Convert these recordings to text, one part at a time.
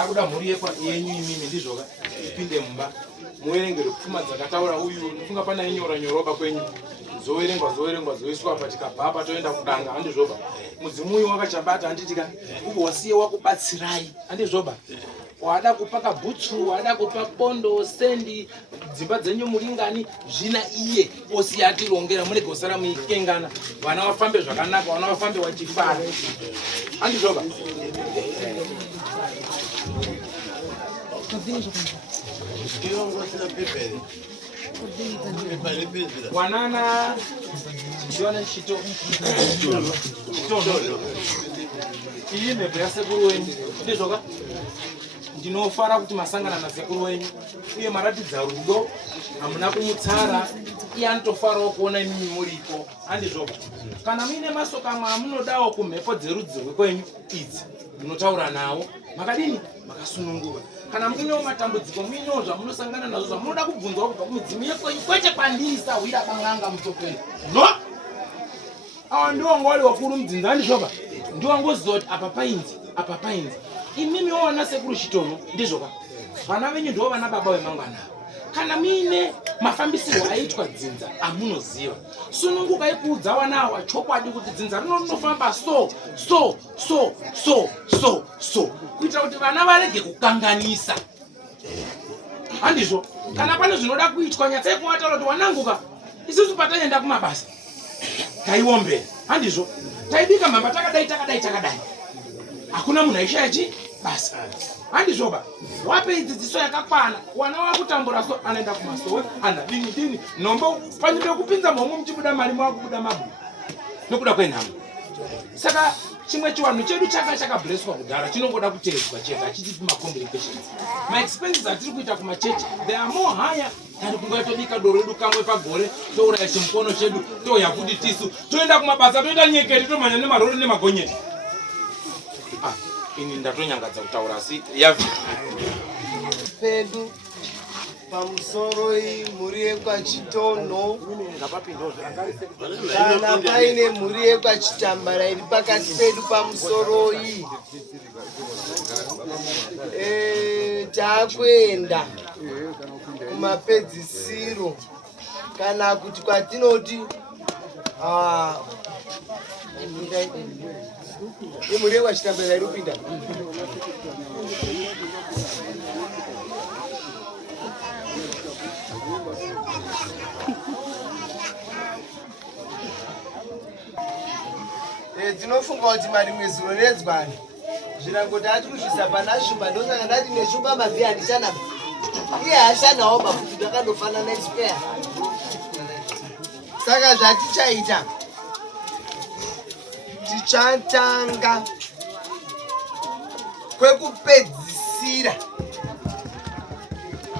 akuda mhuri yenyu imimi ndizvoka ipinde mumba muverengere pfuma dzakataura uyu ndifunga pana inyora nyoroba kwenyu zoverengwa zoiswa patikabhapa toenda kudanga handizvoba mudzimu uyu wakachabata handitika wasiye wakubatsirai handizvoba wada kupa kabhutsu wada kupa pondo sendi dzimba dzenyu muringani zvina iye osi yatirongera murege kusara muikengana vana vafambe zvakanaka vana vafambe wachifara handizvoba wanana ndiwana chito iyi mhepo yasekuru wenyu ndizvoka ndinofara kuti masangana nasekuru wenyu uye maratidza rudo hamuna kumutsara iye anotofarawo kuona imimi muripo handizvoka kana muine masoka amwe amunodawo kumhepo dzerudzi rwekwenyu idzi munotaura nawo makadini makasununguva kana muinewo matambudziko muinewo zvamunosangana nazvo zvamunoda kubvunzwa kubva kumidzimu yekwenyu kwete kwandisa hwira banganga mutopeni no awa ndiwangwari wakuru mudzinza handizvoka ndiwangoziva kuti apa painzi imimi wawana sekuru chitono ndizvoka vana venyu ndivo vana baba vemangwana kana muine mafambisirwo aitwa dzinza amunoziva sunungukai kuudza vana ava chokwadi kuti dzinza rinofamba so kuitira kuti vana varege kukanganisa handizvo kana pane zvinoda kuitwa nyatsai kuvataura kuti wananguka isusu pataenda kumabasa taiwombera handizvo taibika mhamba takadai hakuna munhu aishaya chi basa handizvoba wape dzidziso yakakwana wana wakutambura so anaenda kumasowe ana dini nombo panyude kupinza mhomo muchibuda mari mwakubuda mabu nokuda kwenhamo saka chimwe chiwanhu chedu chakableswa kudhara chinongoda kuteedzwa chega achitipi macomplications maexpenses atiri kuita kumachechi they are more higher than kunga tobika doro redu kamwe pagore touraya chimukono chedu toya kuti tisu toenda kumabasa toenda nyeketi tomhanya nemarori nemagonyeti ini ndatonyangadza kutaura asi yavi pedu pamusoro mhuri yekwachitono kana paine mhuri yekwachitambara iri pakati pedu pamusoro takuenda kumapedzisiro kana kuti kwatinoti imhuri yekwachitambara iri kupinda dzinofunga kuti marimwe zuro nedzwani zvirangoti ati kuzvisa pana shumba ndosaka ndati neshumba mabvi handichanaba iye hashanawo mafuti takandofanana ispeya saka zvatichaita tichatanga kwekupedzisira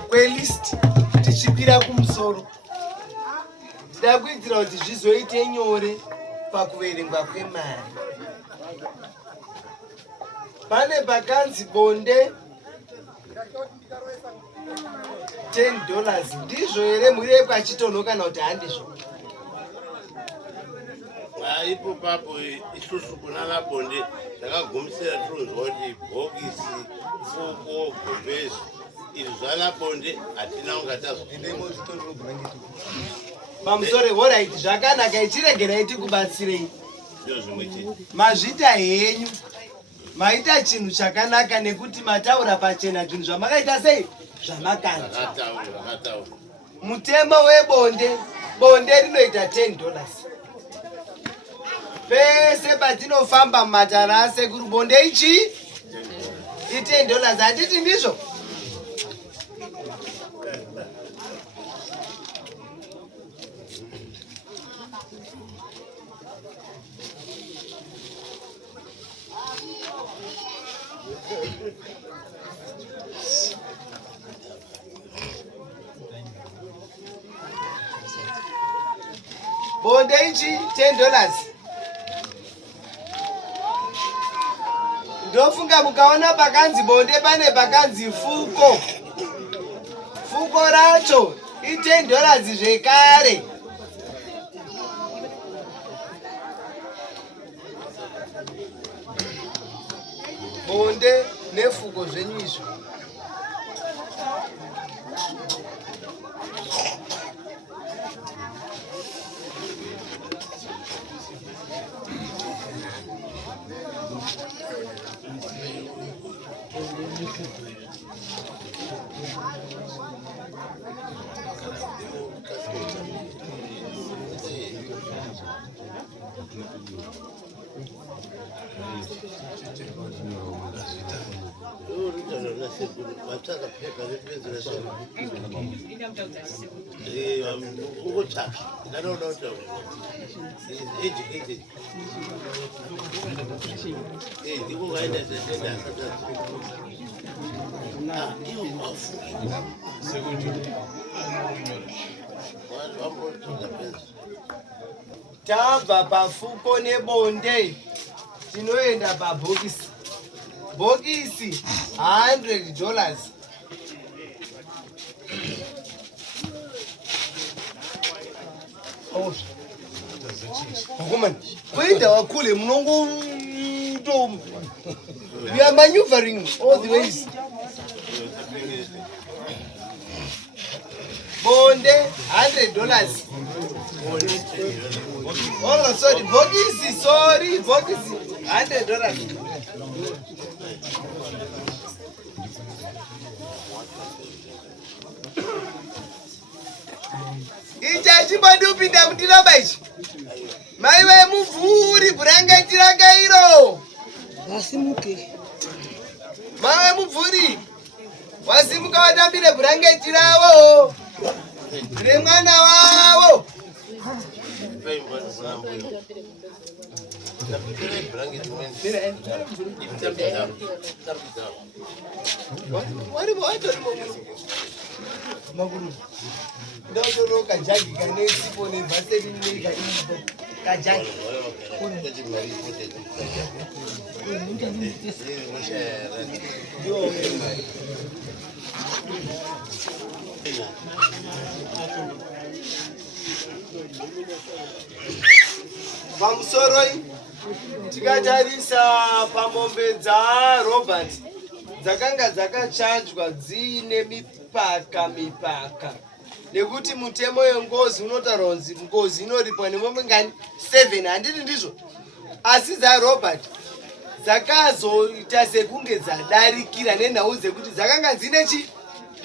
kwelisti tichikwira kumusoro tida kuitira kuti zvizoite nyore pakuverengwa kwemari pane pakanzi bonde $10 ndizvo here mhuri yekwachitono kana kuti handizvo ipo papo isusu kunana bonde takagumisira tirunzwa kuti bhokisi fuko gobhezi izvi zvana bonde hatina ungatazo pamusoro horit zvakanaka ichiregerai tikubatsirei mazvita henyu maita chinhu chakanaka nekuti mataura pachena zvinhu zvamakaita sei zvamakanza mutemo webonde bonde rinoita $10 pese patinofamba mumatara asekuru bonde ichi $10 handiti ndizvo bonde ichi $10 ndofunga mukaona pakanzi bonde pane pakanzi fuko racho $10 zvekare bonde nefuko zvenyu izvo. Tabva pafuko nebonde tinoenda pabhokisi. Bhokisi $100. Woman, kuenda wakule mnongo to. We are maneuvering all the ways. Bonde $100. Oh, sorry, bhokisi, sorry, bhokisi $100. Ichachi badupinda mutiramba ichi. Mai vemuvhuri bhurangeti rakairo. Wasimuke. Mai vemuvhuri. Wasimuka watambire bhurangeti ravo. Remwana wavo. Maguru. Ndotoro kajagi kane sipo ne baseri ne kajagi. Pamusoroi tikatarisa pamombe dzaRobert dzakanga dzakachanjwa dziine mipaka nekuti mutemo yengozi unotaura kunzi ngozi inoripwa nemombe ngani 7 handiti ndizvo, asi dzaRobert dzakazoita sekunge dzadarikira nenhau dzekuti dzakanga dzine chi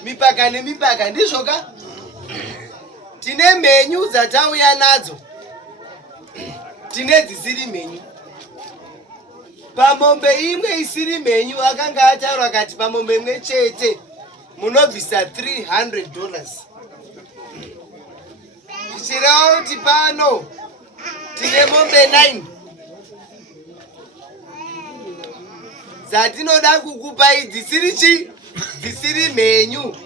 mipaka nemipaka ndizvo ka. Tine mhenyu dzatauya nadzo, tine dzisiri mhenyu. Pamombe imwe isiri mhenyu akanga ataura kati pamombe imwe chete munobvisa $300. Zvichireva kuti pano tine mombe 9 dzatinoda kukupa dzisiri chi dzisiri mhenyu.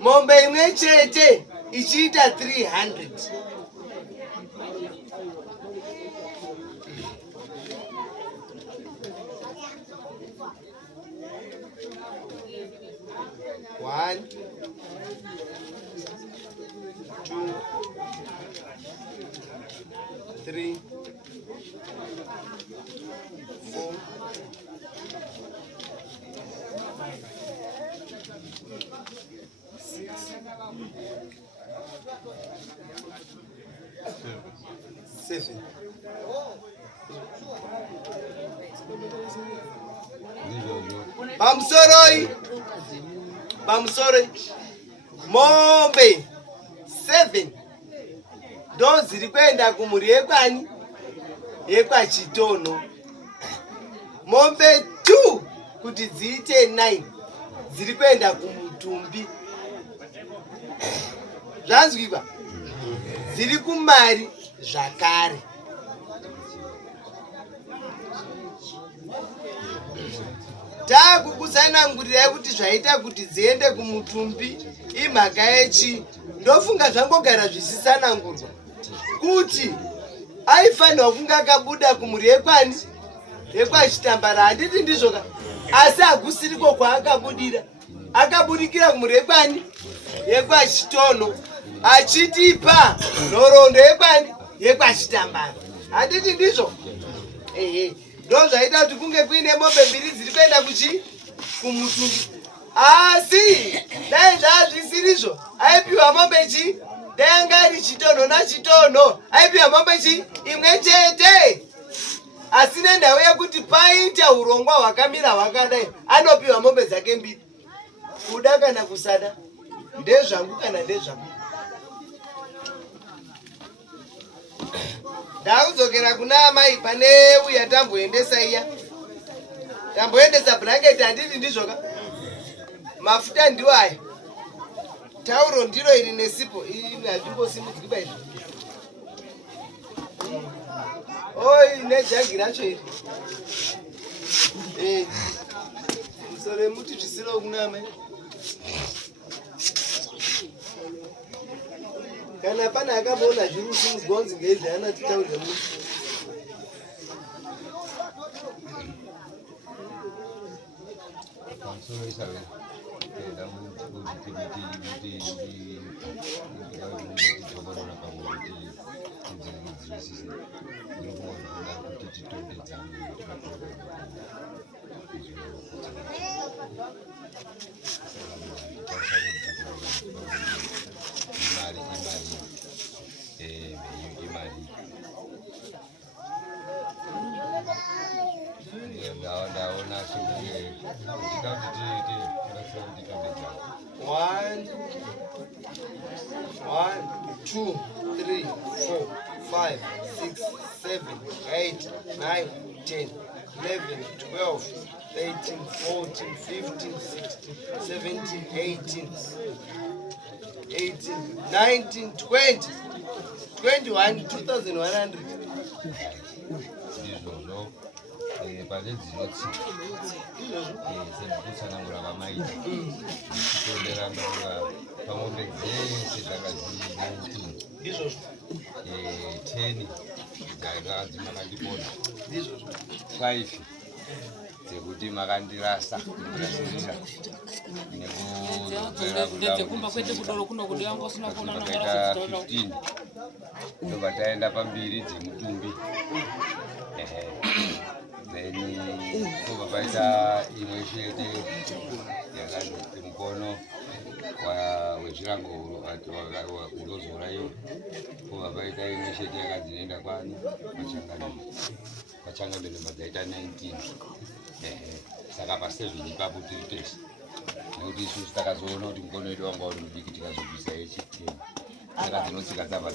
Mombe imwe chete ichiita 300. One, two, three, 4, 6, 7. Pamusoroi mombe 7 ndo dziri kuenda kumhuri yekwani yekwachitono. Mombe 2 kuti dziite 9 dziri kuenda kumutumbi. Zvanzwikwa dziri kumari zvakare. Takukusanangurirai kuti zvaita kuti dziende kumutumbi imhaka yechi. Ndofunga zvangogara zvisisanangurwa kuti aifanirwa kunge akabuda kumhuri yekwani yekwachitambara, handiti ndizvo ka. Asi hakusiriko kwaakabudira, akabudikira kumhuri yekwani yekwachitono achitipa nhoroondo yekwani yekwachitambara, handiti ndizvo. Ndo zvaita kuti kunge kuine mombe 2 dziri kuenda kuchi kumutumbi. Asi dai zvazvisirizvo aipiwa mombe chi dangari chitono nachitono aipiwa mombe chi imwe chete. Asi nendau yekuti paita urongwa hwakamira hwakadai anopiwa mombe dzake mbiri. Kuda kana kusada ndezvangu kana ndezvangu. Ndaudzokera kuna amai pane uya tamboendesa iya. Tamboendesa blanket handiti ndizvoka. Mafuta ndiwo aya. Tauro ndiro iri nesipo. Ini hazvimbosimudzwi baizvo. Oi nejagi racho iri. Musoro yemuti zvisiro kuna amai. Kana pana akaona zviri usimugonzi ngezve anatitaurira muti. One, two, three, 4, 5, 6, 7, 8, 9, 10, 11, 12, 13, 14, 15, 16, 17, 18, 19, 20, 21, 2,100. Pane dzinotsika semukutsanangura kwamaita tichitondera pamombe dzese dzakadzii 10 dzakadzi makandipona 5 dzekuti makandirasa nekukumba kwete kudoro kuno kudiwa ngosina kuona nakaita 15 ndobva taenda pambiri dzemutumbi kubva paita imwe chete yakati mukono wezvirango unozora iwo kubva paita imwe chete yakadzinoenda kwani pachangambe ndomba dzaita 19 saka pa7 ipapo tiri tese nekuti isusu takazoona kuti mukono wedu wanga uri mudiki tikazobvisa yechi10 saka dzinotsika dzabva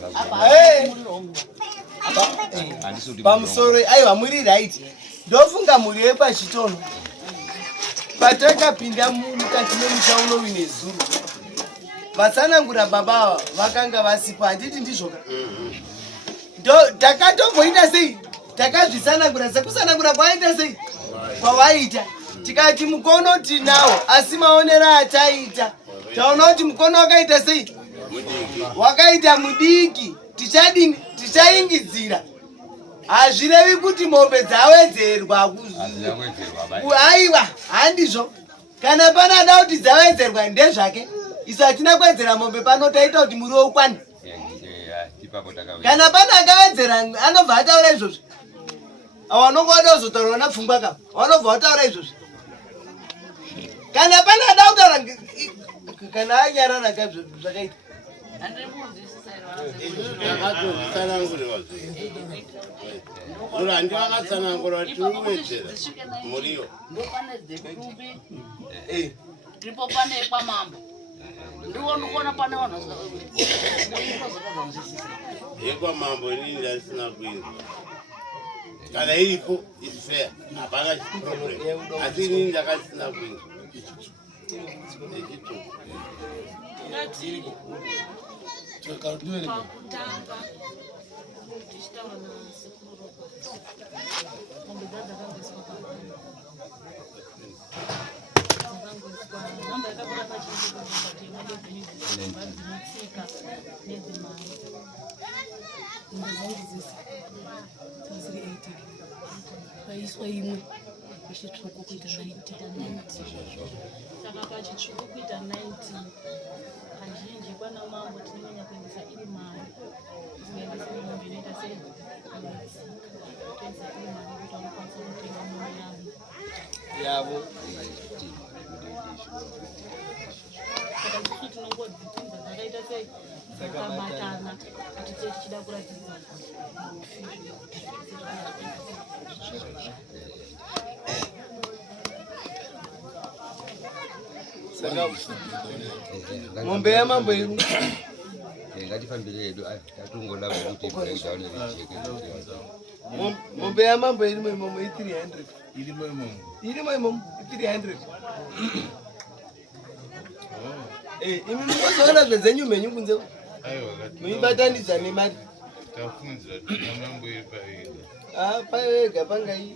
pamusoro aiwa muri right. Ndofunga muri wepachitono patakapinda mukati memusha unovine zuru vatsanangura baba vakanga vasipo handiti ndizvoka. Takatomboita sei takazvitsanangura sekusanangura kwaita sei kwawaita tikati mukono tinawo asi maonera ataita taona kuti mukono wakaita sei wakaita mudiki. Tichadini tichaingidzira. Hazvirevi kuti mombe dzawedzerwa aiwa handizvo. Kana panada kuti dzawedzerwa ndezvake. Isu hatina kuwedzera mombe pano taita kuti muri ukwane. Kana pana akawedzera anobva ataura izvozvo. Awanongoda kuzotaura napfungwa ka. Wanobva wataura izvozvo. Kana pana ada kutaura kana anyarara ka zvakaita. Urandi wakatsanangura tiwedzera muriyo. Ndipo pane kwamambo. Ndiwo ndikuona pane vanhu Yekwamambo inini ndasina kuinzwa. Kana iripo is fair. Hapana problem. Asi inini ndakasina kuinzwa. paiswa imwe ichitsvuku kuita 90 saka pachitsvuku kuita 90 kazhinji kwana mambo tinonyanya kuendesa iri mari tisingaendesa mombe inoita sei toendesa iri mari kuti vanokwanisa kutenga mombe yavo. saka isusu tinongodzipinza zvakaita sei dzakabatana kuti tichida kuratidza mombe yamambo yedu ngatifambire hedu tatongolava kuti breakdown rijeke mombe yamambo yedu imomo i300 irimo imomo i300 imi munozoona zvedzenyu mhenyu kunze muibatanidza nemari pavega pangai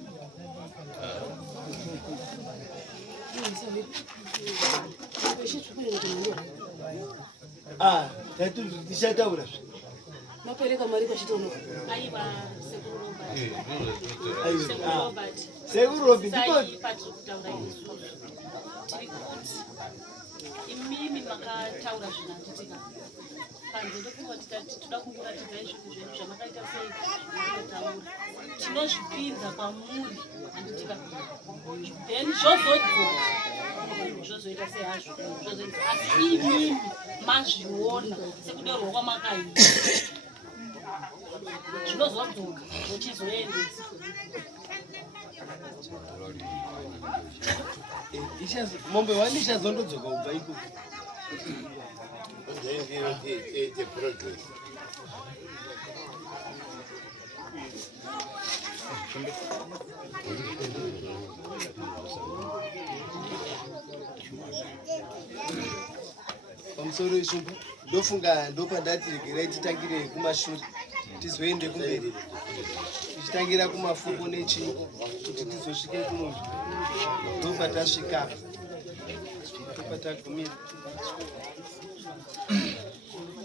tichataura mapereka mari pachitono aiva sekurobi saipatiri kutaura isusu tiri kuti imimi makataura zvinhu handitika panze ndofunga tikati toda kungoratidza izvozvo zvenyu zvamakaita sei zvinotaura tinozvipinza kwamuri handitika then zvozodzoka zvozoita sei hazvo zvozoita asi imimi mazviona sekudorwa kwamakaita zvinozodzoka zvochizoendesa mombe wani ichazondodzoka kubva iko progress. pamusoro isvumbu ndofunga ndopandati regerai titangire kumashure tizoende kumberi tichitangira kumafuko nechii kuti tizosvike kuno ndopatasvika ndopatagumira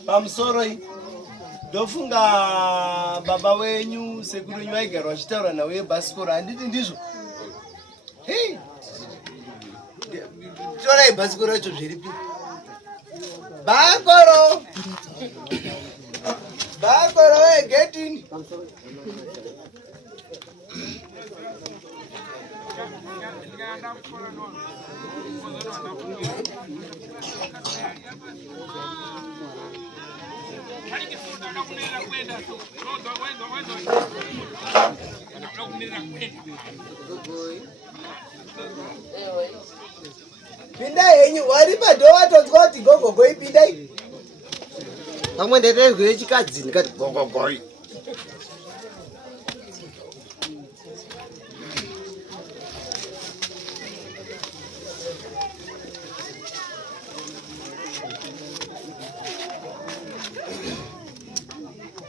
pamusoro iyi ndofunga baba wenyu sekuru wenyu vaigara vachitaura nawo yebhasikoro handiti ndizvo hei torai bhasikoro racho zviripi bakoro bakoro wegetini pinda henyu wari padho watonzwa kuti gogogoi pindai pamwe ndeterwe chikadzi ndikati gogogoi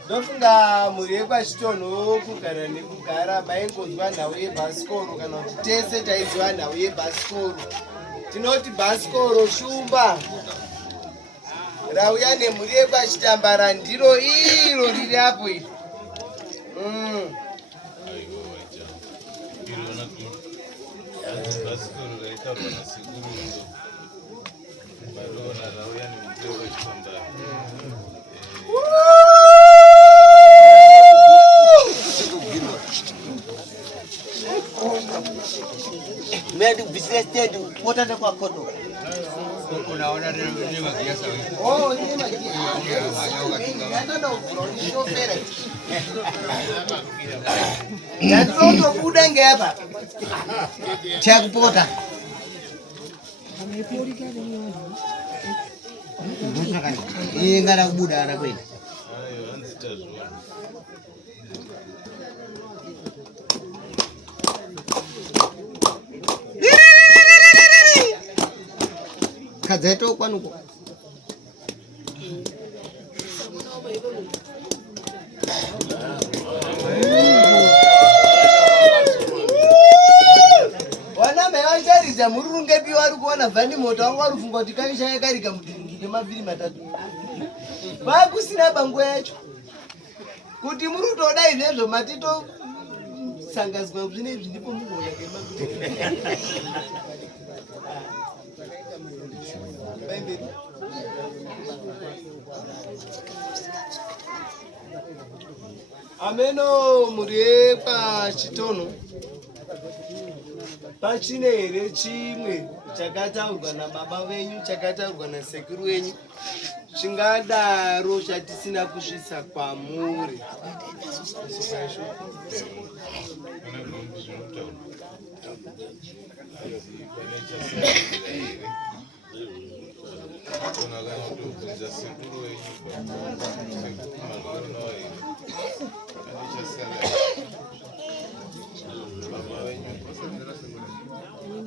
ndofunga mhuri yekwachitonho kugara nekugara maingonzwa nhau yebhasikoro kana kuti tese taiziva nhau yebhasikoro tinoti bhasikoro shumba rauya nemhuri yekwachitambara ndiro iro riri apo iri Mimi business stand kuota kwa kodo. Unaona ni magiasa wewe. Oh, ni magiasa. Hata ndo shofera. Ndio kuda ngapa. Cha kupota. Ngara kubuda ara kwenda. Kazeto kwanuko wana mevanjaridza murunge pi vari kuona vhani moto wangu vari kufunga kuti kavishaya karika mudiringire mavhiri matatu vakusina banguva yacho kuti muri kutoda izvezvo matito sangazwa zvinezvi ndipo mugoona ngemaguva ameno muri yepachitonho pachine here chimwe chakataurwa nababa venyu, chakataurwa nasekuru wenyu, chingadaro chatisina kusvisa kwamuri.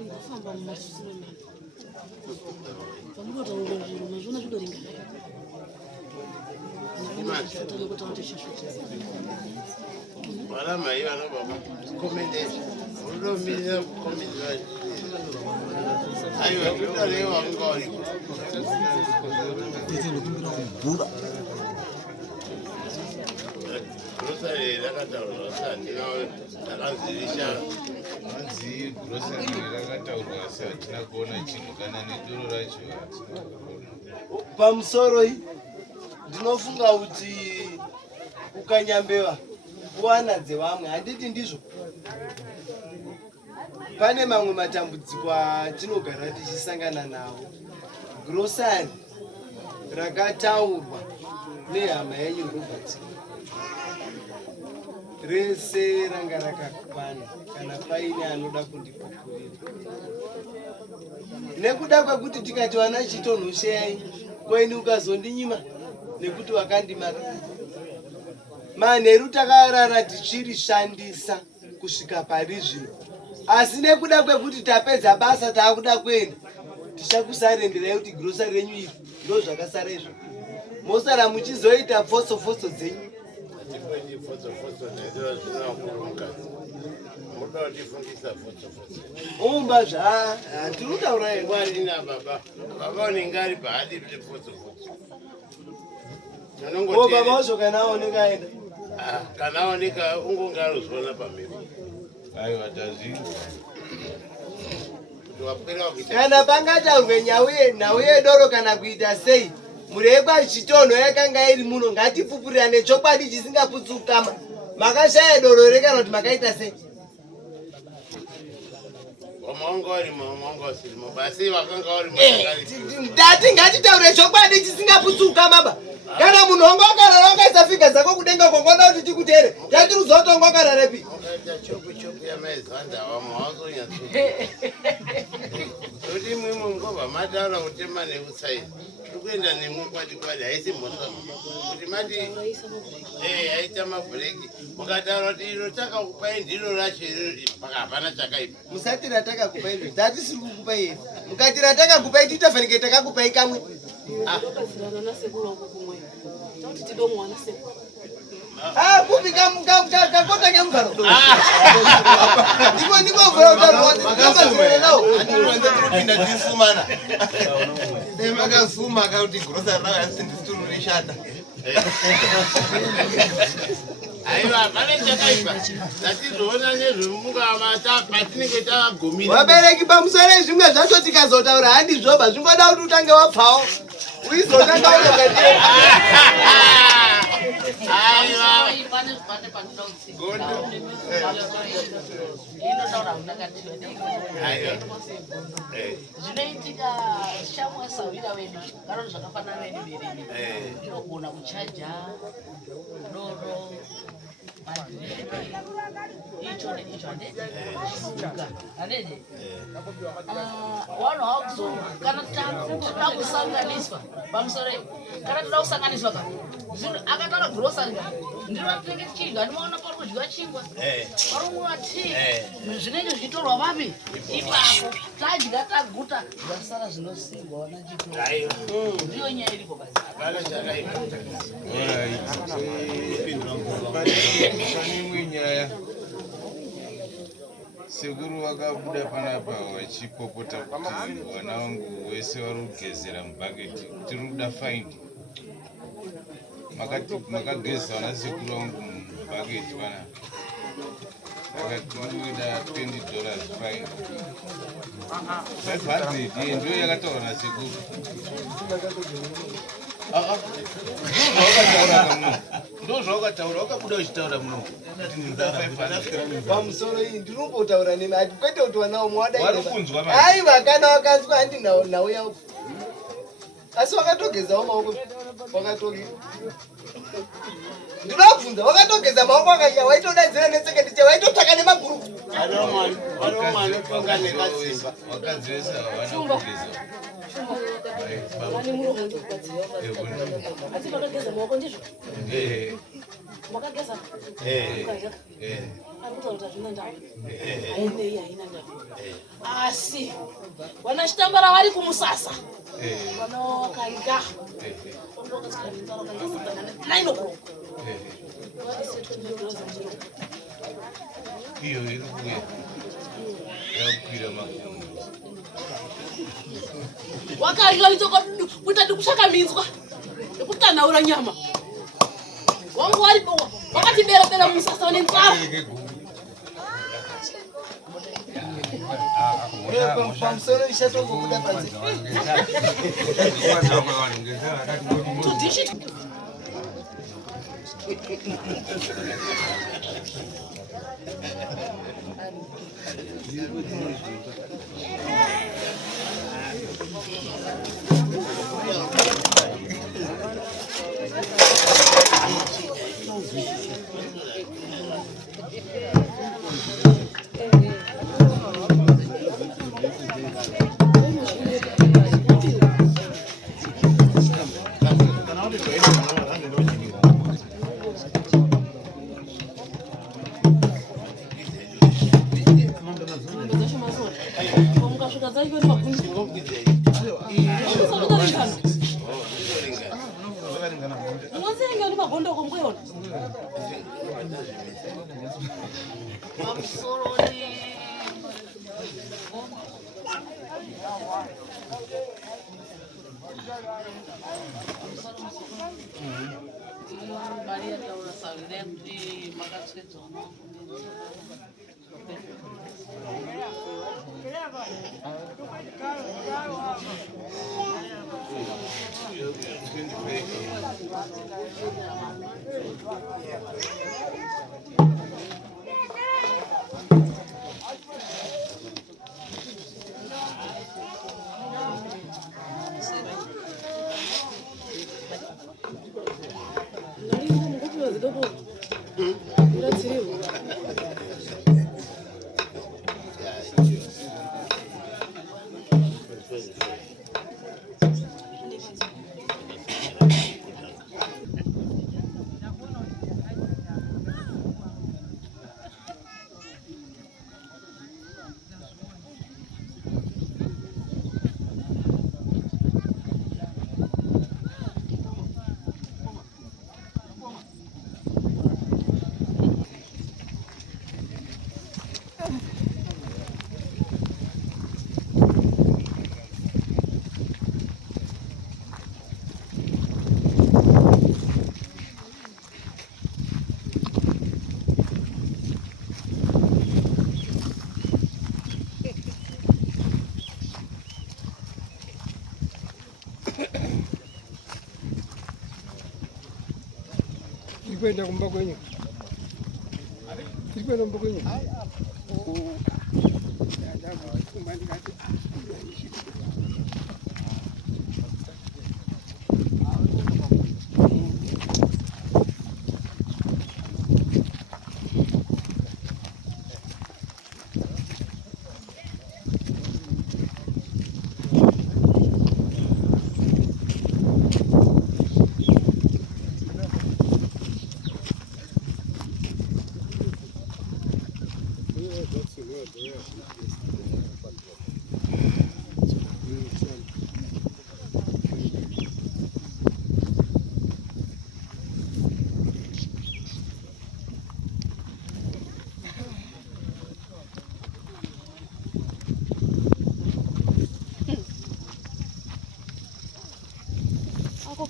Kufamba mumasisiro mani. Pamunotaura zviro mazvona zvidoringana. Vana mai vana baba commendation. Unomirira kukomendera. Aiwa kutorewa ngori. Grocery rakataurwa sati nawe takazivisha manzi grocery rakataurwa sati nakuona chinhu kana nedoro racho Pamusoro hii ndinofunga kuti ukanyambeva kuwana dzevamwe handiti ndizvo. Pane mamwe matambudziko atinogara tichisangana nawo. Grocery rakataurwa nehama yenyu Robert rese ranga rakakwana kana paine anoda kundipupurira. Nekuda kwekuti tikati wana chitonho sheyai koini ukazondinyima nekuti wakandimara. Manheru takarara tichirishandisa kusvika pari zvino. Asi nekuda kwekuti tapedza basa taakuda kuenda, tichakusarenderai kuti grocery renyu iri ndo zvakasara izvo. Mosara muchizoita foso dzenyu. Umba zva tinotaura Wandina baba. Baba unenge ari pahadi foto. baba wacho kana aoneka aenda. Kana aoneka ungonge arozviona pamhepo. aiwa tazvinzwa Kana pangataurwe nhau yedoro kana kuita sei, murekwa chitonho yakanga iri muno ngatipupurirane chokwadi chisingaputsukama. Makashaya doro rekana kuti makaita sei. Ndati ngatitaure chokwadi chisingaputsuka baba. Kana munhu wangu akarara wakaisa figa dzako kudenga kongoda kuti tikutere. Tatiri kuzotonga akarara pi. Kuti mwimwe ngova mataura kutema neutsaidi. Kuenda nemukwadi haisi mhosva. Kuti mati aita mabhureki. Mukataura kuti inotaka kupai ndiro racho irori hapana chakaipa. Musati rataka kupai ndo. Ndati siri kukupai here. Mukati rataka kupai titafanike takakupai kamwe. Ndakazirana nasekuru wangu kumwe. Tauti tidomwana sekuru. Kupika kakota ngemugaro. Ndiko vura utano wakazirana nawo. Andinowanza kupinda tisumana. Makazuma kuti grocery nayo asindisituru rishanda. Aiwa, pane chakaipa. Tatizoona nezvemungavata patinenge takagumira. Wabereki pamusoro zvimwe zvacho tikazotaura handizvoba zvingoda kuti utange wapfawo. Uizotanga unogati. Aiwa. Zvinoitika shamwa savira wedu karo zvakafanana neberere inogona kuchaja doro icho neicho hanede wanhu haukuzo kana toda kusanganiswa pamusoro kana toda kusanganiswa ka zvinhu akatara grocery ka ndiro tinenge tichidya ndimaona pari kudyiwa chingwa pari kumwiwa tii zvinenge zvichitorwa vapi ipapo tadya taguta zvasara zvinosingwa wana chitoro ndiyo nyaya iripo basi pane imwe nyaya sekuru vakabuda panapa vachipopota kuti vana vangu vese vari kugezera mubhaketi tiri kuda faindi makageza vana sekuru vangu mubhaketi pana akatikuida $20 faindi 500 ndio yakataura nasekuru vakataura kamwe Ndo zvawakataura wakabuda uchitaura muno. Kuti ndinza 500. Pamusoro iyi ndinopotaura nemi ati kwete kuti wana umwe wadaira. Warikunzwa manje. Aiwa kana wakanzwa handi nauya uko. Asi wakatogezawo maoko wakatoge. Ndinobvunza wakatogeza maoko akanya waitodadzira neseketi che waitotaka nemagurupu. Wakadzi vese havana kugeza. Vani muromo ndikubatsira. Asi vakageza maoko ndizvo? Makageza? Akuta kuti hazvina ndau. Hainei haina ndau. Asi vana chitambara vari kumusasa. Vana wakarika. Ndokasikarinzara kangasadzana 9 o'clock. Iyo iri kuya. Yakukwira makomo. Wakarika litoko kuita ndikushakaminzwa. Ndikutanaura nyama. Wangu wari wakati bera musasa nenzara. Pamusoro ishatongobuda panze. Maria taura salenti makatsetsono. Kwenda kumba kwenye. Kwenda kumba kwenye.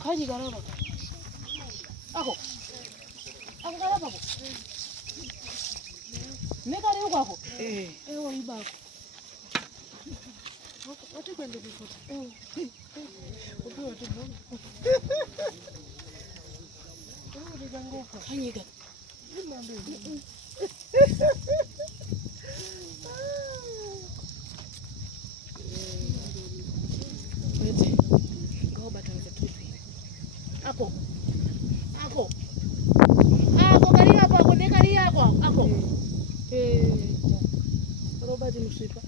Kaji garaba. Ako garaba ko. Nekari uko ako. Ewo ibako. Watu kwenda kufuta. Ukiwa tu. Ndio ngango. nyika. Wait. Go back to the trip. Ako. Kali hapo, kali hapo. Ako. Robert mshipa.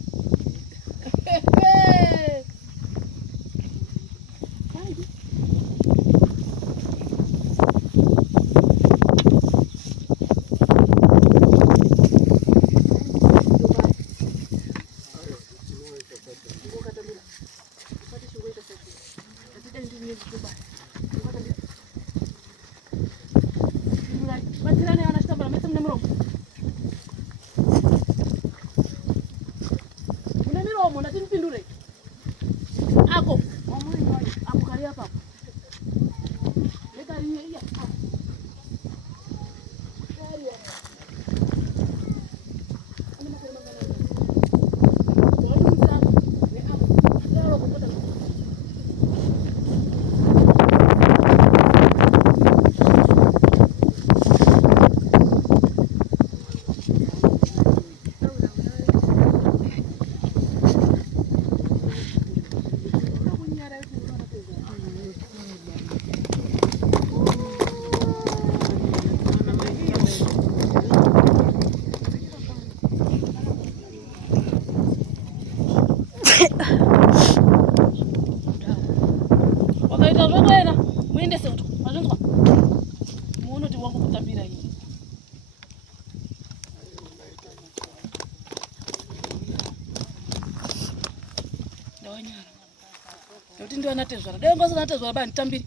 Ndio anatezwa. Ndio ngoza anatezwa bani tambiri.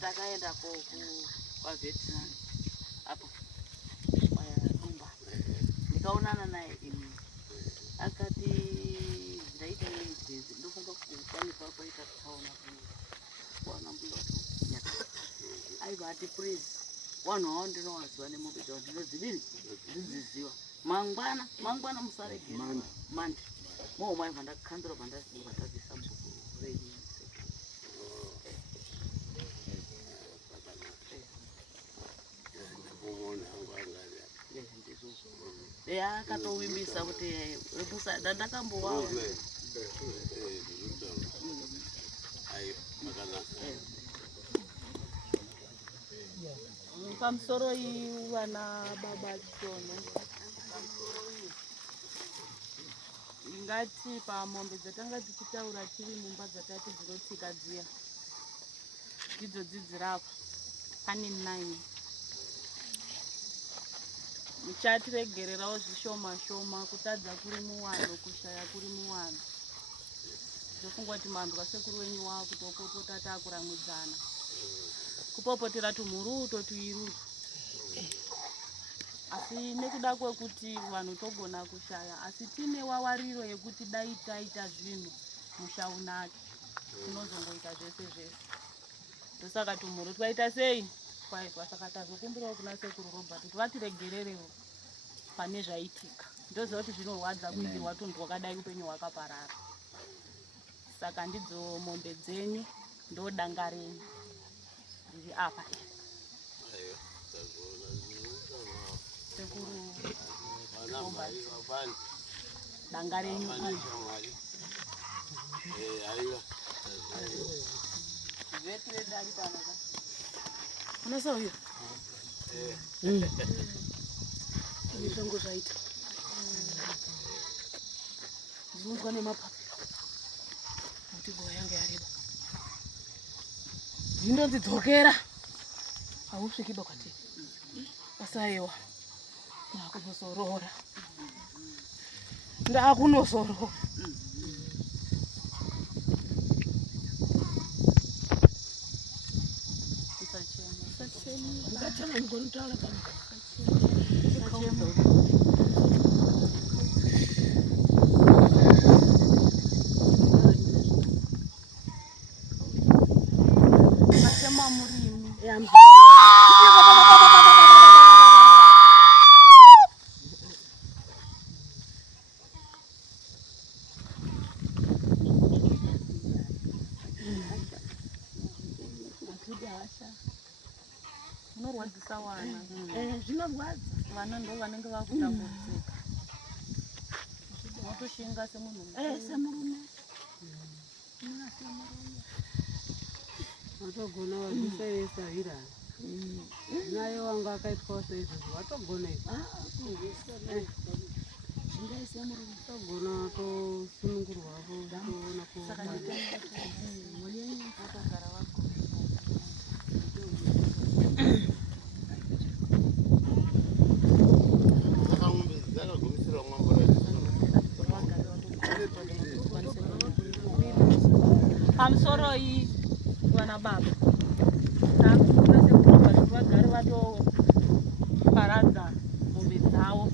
Takaenda kwa veterani hapo kwa Dumba, nikaonana naye akati ndaita nini ndofunga kufanya kwa ita taona kwa nambula nyaka aiba ati please wano hao ndio wazwa ne mobe ndio zibili ziziwa mangwana musareke mandi mo mai vanda khandro vanda vatati sambu reji ya katowimbisa kuti rebusa dandakambo wao pamusoro ivana baba chono ngati pamombe dzatanga tichitaura tiri mumba dzatati dzinotsika dziya dzidzo dzidzirapo pane 9 muchatiregererawo zvishoma shoma kutadza kuri muwano kushaya kuri muwano ndofungwa kuti mandu kasekuru wenyu wavo kutopopota takuramudzana kupopotera tumhuruto tuiru asi nekuda kwekuti vanhu togona kushaya asi tine wawariro yekuti dai taita zvinhu mushaunake tinozongoita zvese zvese ndosaka tumhuru twaita sei kwaitwa saka tazokumbirawo kuna sekuru Robert kuti vatiregererewo pane zvaitika. Ndoziva kuti zvinorwadza kuitirwa tunhu wakadai upenyu hwakaparara. Saka ndidzo mombe dzenyu ndodanga renyu riri apa. Sekuru danga renyu unasa uyo zvishongo zvaita zvinonzwa nemapapu kuti nguva yange yareba zvindonzidzokera hausvikiba kwati asaiwa ndakunosorora ndakunosorora unorwadzisa wana zvinorwadza vana ndo vanenge vakutambudzika watoshinga semunhu watogona wazvisaisa hira naye wanga akaitwa seizvozvo watogona togona watosunungurwavo toona watogara wako pamusoro iyi vana baba takufuna sekuti vagare vatoparadza mombe dzavo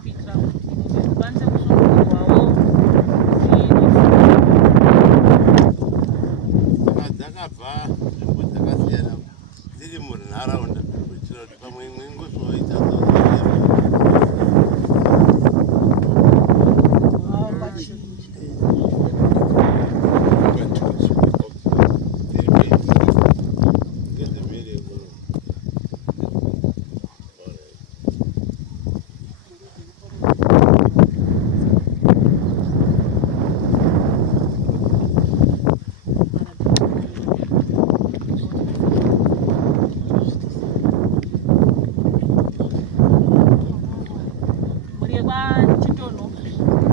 kuitira kuti mombe dzikwanise kusungurwawo dzakabva nzvimbo dzakasiyana dziri munharaunda kuitira kuti pamwe imwe ingozvoita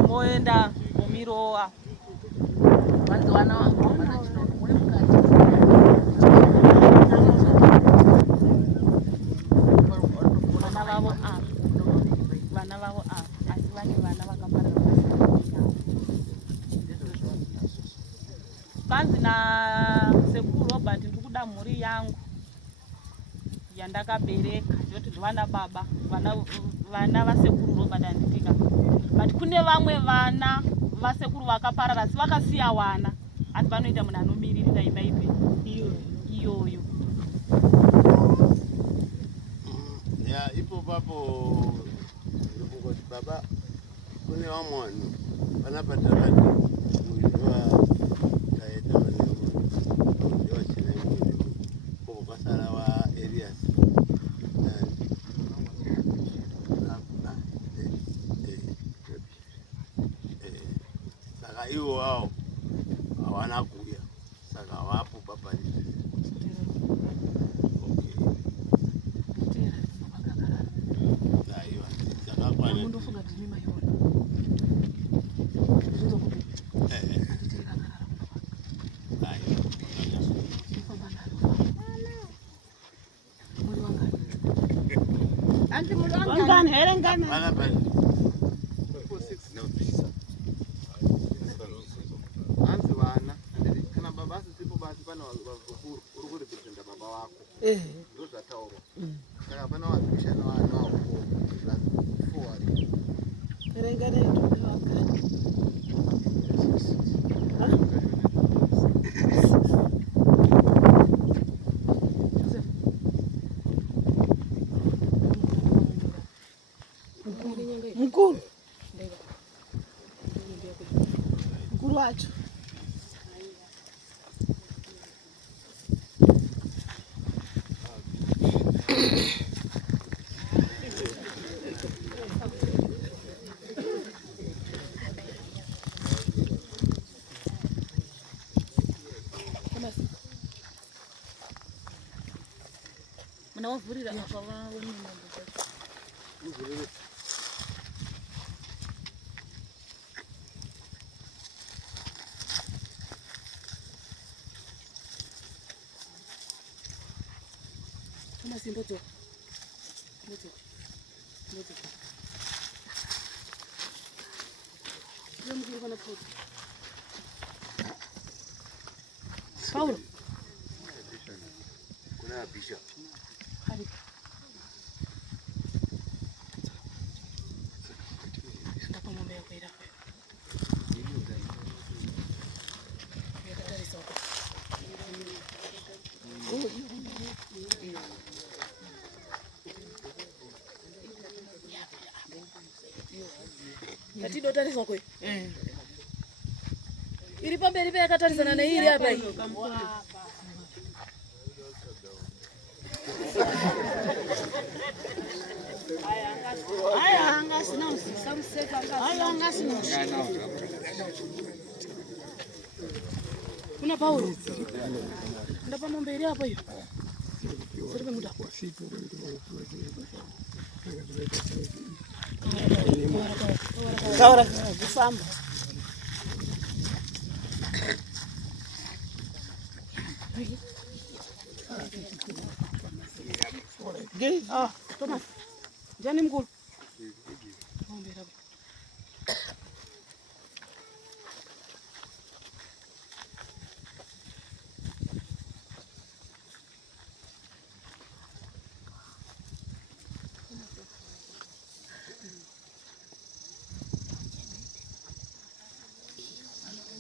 moenda mumirowa vanzi vana vangu vana chinono muri mukati vana vavo asi vane vana vakaparara vanzi nasekuru Robert ndiri kuda mhuri yangu yandakabereka ndoti ndivana baba vana vasekuru Robert handitika but kune vamwe vana vasekuru vakaparara asi vakasiya wana asi vanoita munhu anomiririra imba ipi iyoyo ya ipo papo ndikungoti baba kune vamwe vanhu vanapatakati muiva taita vaneiva chinaimuio uko kwasara vaarias saka ivo wavo havana kuuya saka vapo papari wacho. Munavavhurira apa vaone mombe dzacho. Thomas, imbodzoka. Mukuru kana Paulo. Paulo. Kuna Bishop. Hari. Ndapa mombe yako ira. Atido tarisa kwe. Iri pamberi pe yakatarisana neiri hapa hii. Aya angasina usisamseka angasina. Aya angasina. Kuna Paulo. Ndapa mombe iri hapa hiyo. Siripe muda. Kawara kufamba. Gei, Thomas. Jani mkulu. Mombe rabi.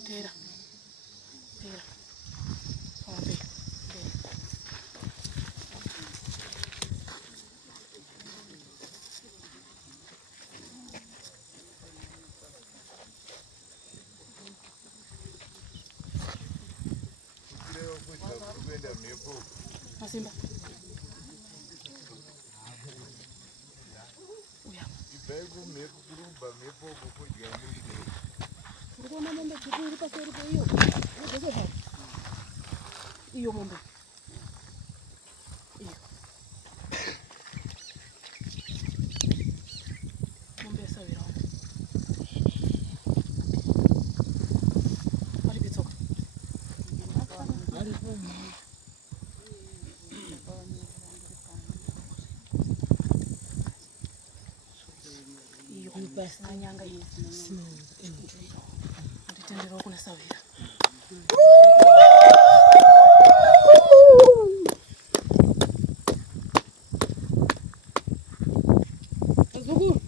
Tera. Mombe. Masimba. Uya. Ngona mombe kipuri paseri po hiyo. Ngoje hapo. Hiyo mombe. Hiyo. Mombe sawira. Ari bitoka. Ari po. Basta nyanga hizi. Nditendera kuna sawira. Zugu.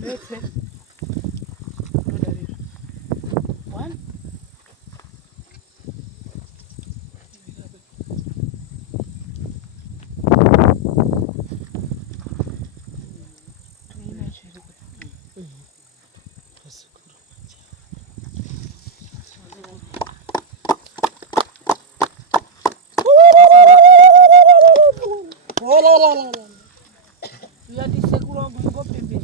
Lete. Nodari. One. Ya di seguro mungo pembe.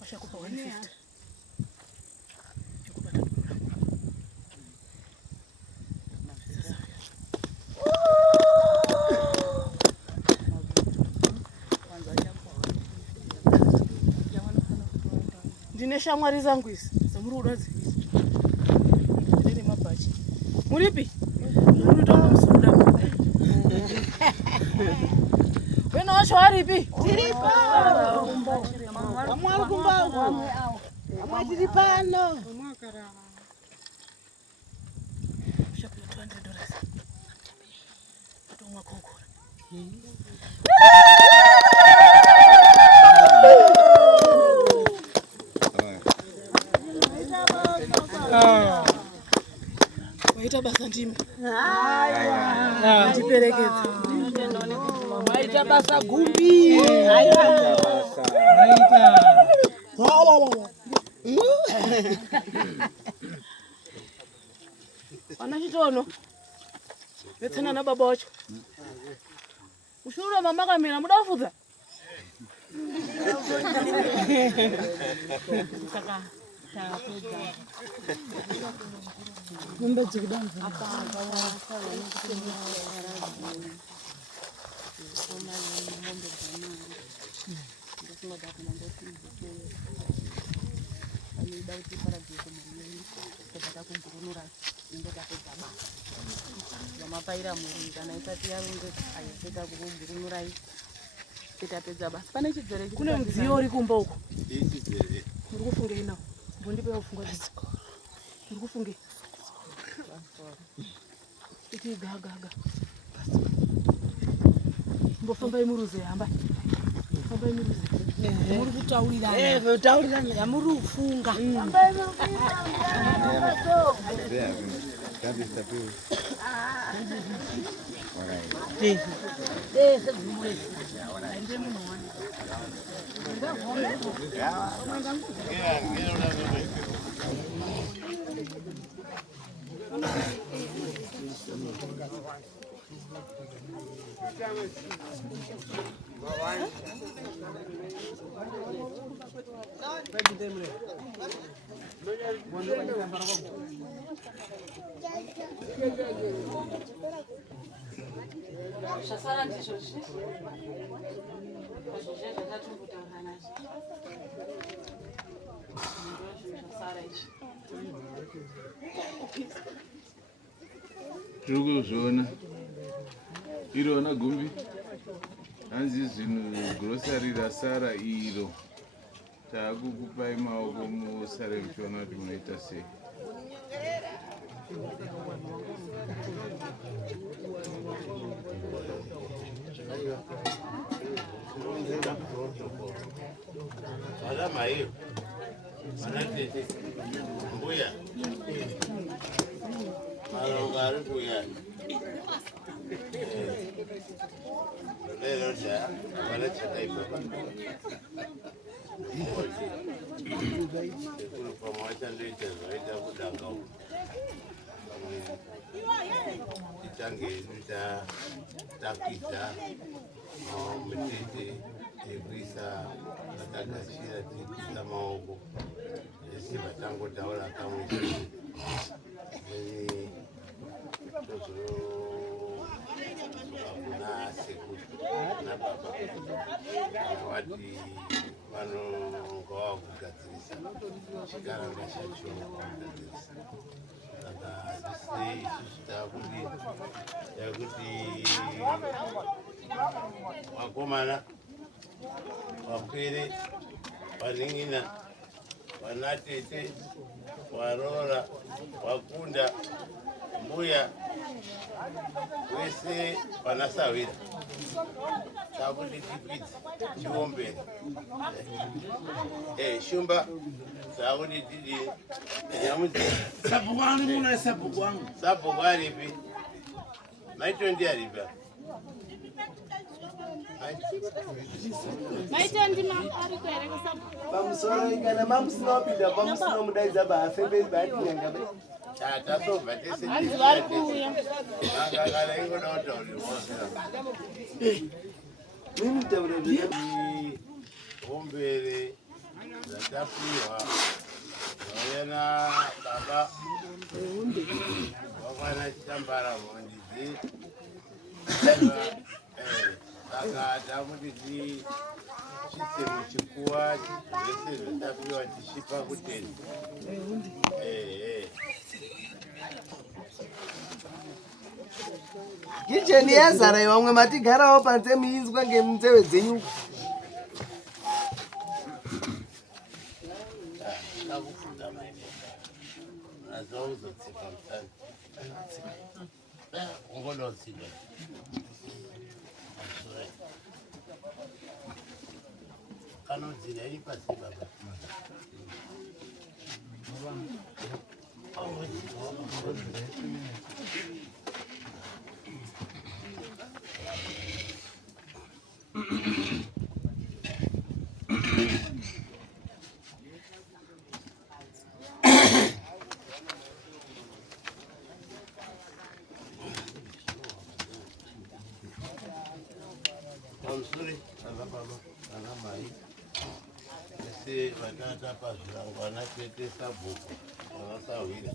Washa kupa 150. Ndine shamwari zangu hizi. Zamuru udazi. Ndine mapachi. Muripi? Muri tonga msuda. Wena washwari pi? Tiripa. Amwari kumbangu. Amwari tiripano. Mwakara. Shakula $200. Atomwa kokora. Waita basa ndimi. Haya. Ndiperekeze. Waita basa gumbi. Haya. Wana chitono. Betsana na baba wacho. Ushura mama kamera mudafuza. Saka. Ngombe jikidana. Apa mapaira muri kana isati yarunge ayapedza kuburunurai petapedza basi pane chidzere kune mudziyo uri kumba uko Chidzere. Muri kufunge ina mbondipe kufunga dziko muri kufunge iti gaga mbofamba imuruze hamba famba imuruze muri kutaurirana kutaurirana yamuri kufunga famba Shasara ndicho chi. Kazozhe zvatatumbutakana chi. Shasara ichi. Tiri kuzviona irona gumbi hanzi zvinhu grosari rasara iro taakukupai maoko musare muchiona kuti munoita sei. Vala mai, vala tete, mbuya, malongari kuya. Lelo ja, vala chakaipa. Kulu pamoja ndio zaidi kudanga. Itange nita takita mtete ebisa natagashira tikita maoko esi batango taola kamwe ni tozo kuna siku na baba wati vano ngoa kugatirisa chigara ngashacho kugatirisa saka zvisei zvitakuti yakuti wakomana wapere waning'ina wanatete warora wakunda mbuya wese wanasawira takuti tipidzi chiombere shumba takuti tidi nyamudzi sabhuku wangu muna sabhuku wangu sabhuku aripi maito ndi aripi maita ndima ari kuereka sabhuku pamusoro kana mamusina wapinda pamusina mudaidza baafemberi baatinyanga tasobva tese hanzi vari kuuya akakala ingoda kutauriwosera mimi taura ombere dzatapiwa vauya baba wakwana chitambara mondidzi saka takuti chisemo chikuwa zvese zvatapiwa tichipa kuteni kicheni yazara ivamwe matigarawo panze muinzwa ngemunzeve dzenyu takufunda maine azauzotsipa mutani ungodotsipa kanodzira iri pasi baba Pamusuri ana baba ana mai ese vatata pazvirangwana tete sabhuku vakasahwira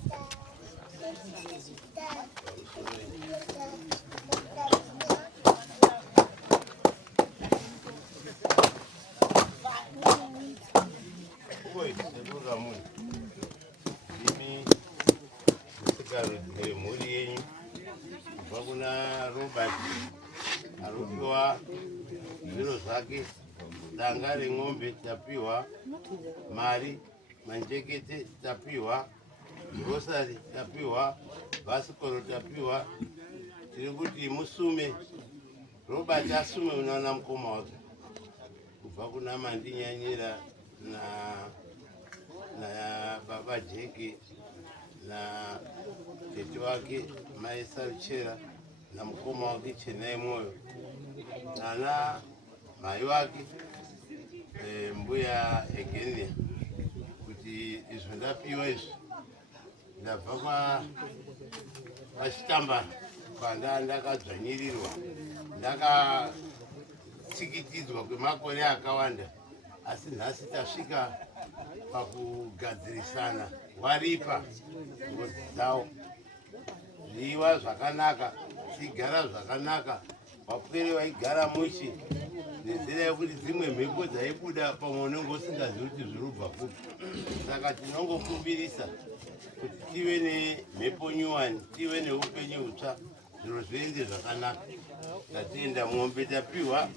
seburamuni imi musikarudzi mhuri yenyu kubva kuna Robert arupiwa zviro zvake danga remombe tapiwa mari manjekete tapiwa grosari tapiwa bhasikoro tapiwa tiri kuti musume Robert asume unaona mukoma wake kubva kuna Mandinyanyira na baba Jeki na tete wake mai Saruchera na mukoma wake Chenai Moyo nana mai wake mbuya Egenia kuti izvo ndapiwa izvi ndabva pachitambara ndakadzvanyirirwa ndakatsikitidzwa kwemakore akawanda asi nhasi tasvika pakugadzirisana waripa ngozi dzawo zviwa zvakanaka tigara zvakanaka wapwere waigara mushi nenzira yekuti dzimwe mhepo dzaibuda pamwe unenge usingazivi kuti zvirubva kupi saka tinongokumbirisa kuti tive nemhepo nyuwani tive neupenyu hutsva zviro zviende zvakanaka tatienda mombe tapiwa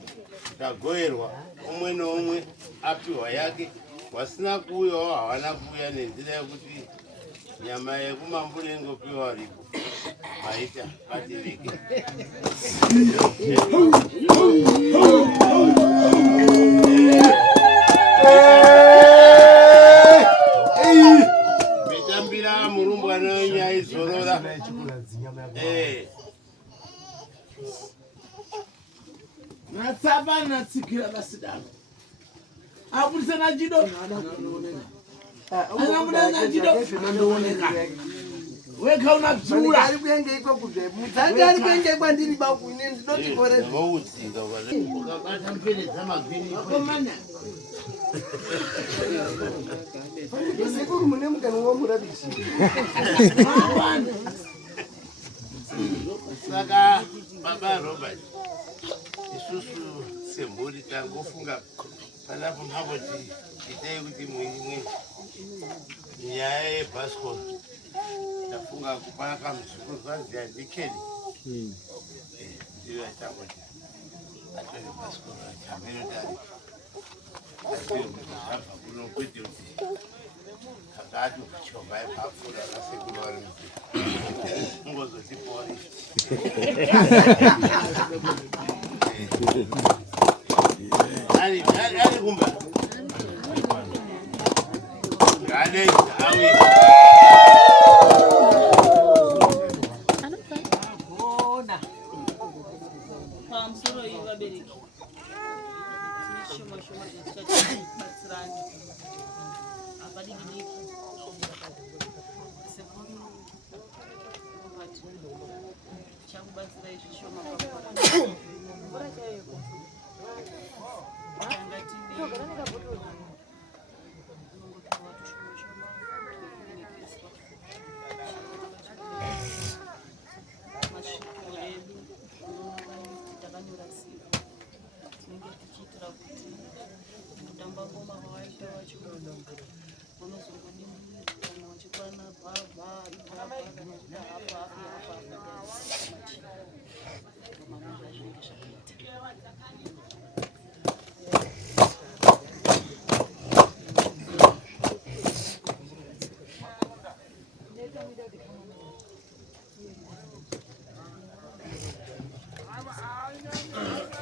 tagoverwa umwe neumwe apiwa yake wasina kuuyawo havana kuuya nenzira yekuti nyama yekumambure ingopiwa ripo maita patirike metambira murumbwana wenyu aizorora natsava natsikira vasidano apurisa nachido anamunachido weka unadzura ari kuenge iko kubve mudzandi ari kuenge kwandiri bakune ndinoti kore voutsinga ukabata mpene dzamagwini isikuru mune mukani womurabishi saka baba Robert isusu semhuri tangofunga panapo mhangoti itai kuti mwiri nyaya yebhasikoro tafunga kupa kamuzukuru kwanzi andikeni ndiyo yatangoti atore bhasikoro achambenotari asiyo kuti zvabva kuno kwete kuti kakati kuchomba yepafura akasekuru vari muzika ungozotipori ari kumba ngane awi pamusoro iyi vabereki shoma shoma zvichatibatsirani apadikidiki sekuru Robert chakubatsirai zvishoma mvura chaiko tanga tine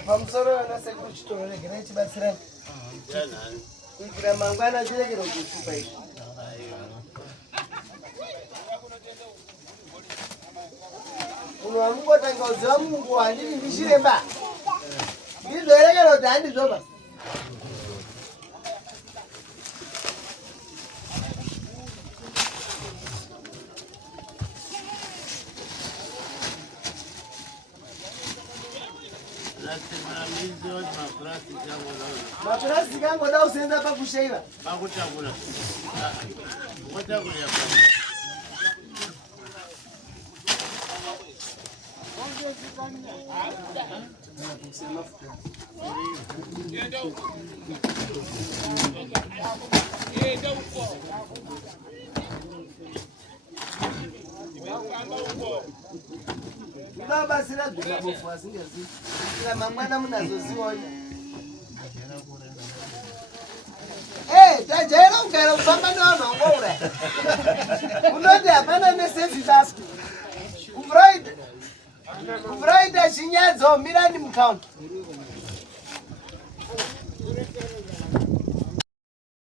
pamusoro yona sekuru chitoregerai chibatsirani kuitira mangwana chirekero kusupa izvi munhu wamungotanga kuziva mungu handini ndichiremba ndizvoerekera kuti handizvoba mapurasitiki angoda kusenza pakushaiva pakutakura otakuya ibabasira dhumabofu asingazi ira mangwana munazoziona tajaira kugara kufamba nevanhu vangoura unoti hapana nesensi task kufuraida chinyadzo mirani mukaunti